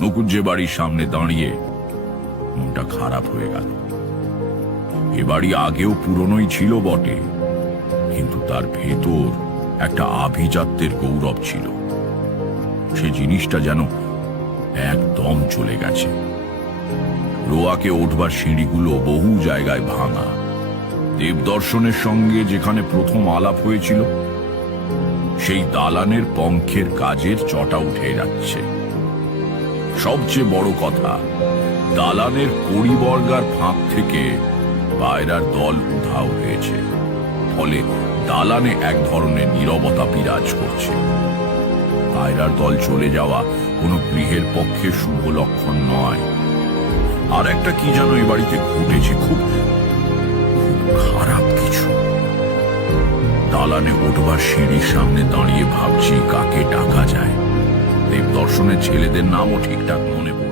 নকুর যে বাড়ির সামনে দাঁড়িয়ে মনটা খারাপ হয়ে গেল। এ বাড়ি আগেও পুরনোই ছিল বটে, কিন্তু তার ভেতর একটা আভিজাত্যের গৌরব ছিল। সে জিনিসটা যেন একদম চলে গেছে। রোয়াকে ওঠবার সিঁড়িগুলো বহু জায়গায় ভাঙা। দেবদর্শনের সঙ্গে যেখানে প্রথম আলাপ হয়েছিল, সেই দালানের পঙ্খের কাজের চটা উঠে যাচ্ছে। সবচেয়ে বড় কথা, দালানের কড়িবর্গার ফাঁক থেকে পায়রার দল উধাও হয়েছে। ফলে দালানে এক ধরনের নীরবতা বিরাজ করছে। পায়রার দল চলে যাওয়া কোনো গৃহের পক্ষে শুভ লক্ষণ নয়। আর একটা কি যেন এ বাড়িতে ঘটেছে, খুব খারাপ কিছু। দালানে উঠবার সিঁড়ির সামনে দাঁড়িয়ে ভাবছি কাকে ডাকা যায়। দেবদর্শনের ছেলেদের নামও ঠিকঠাক মনে পড়ছে।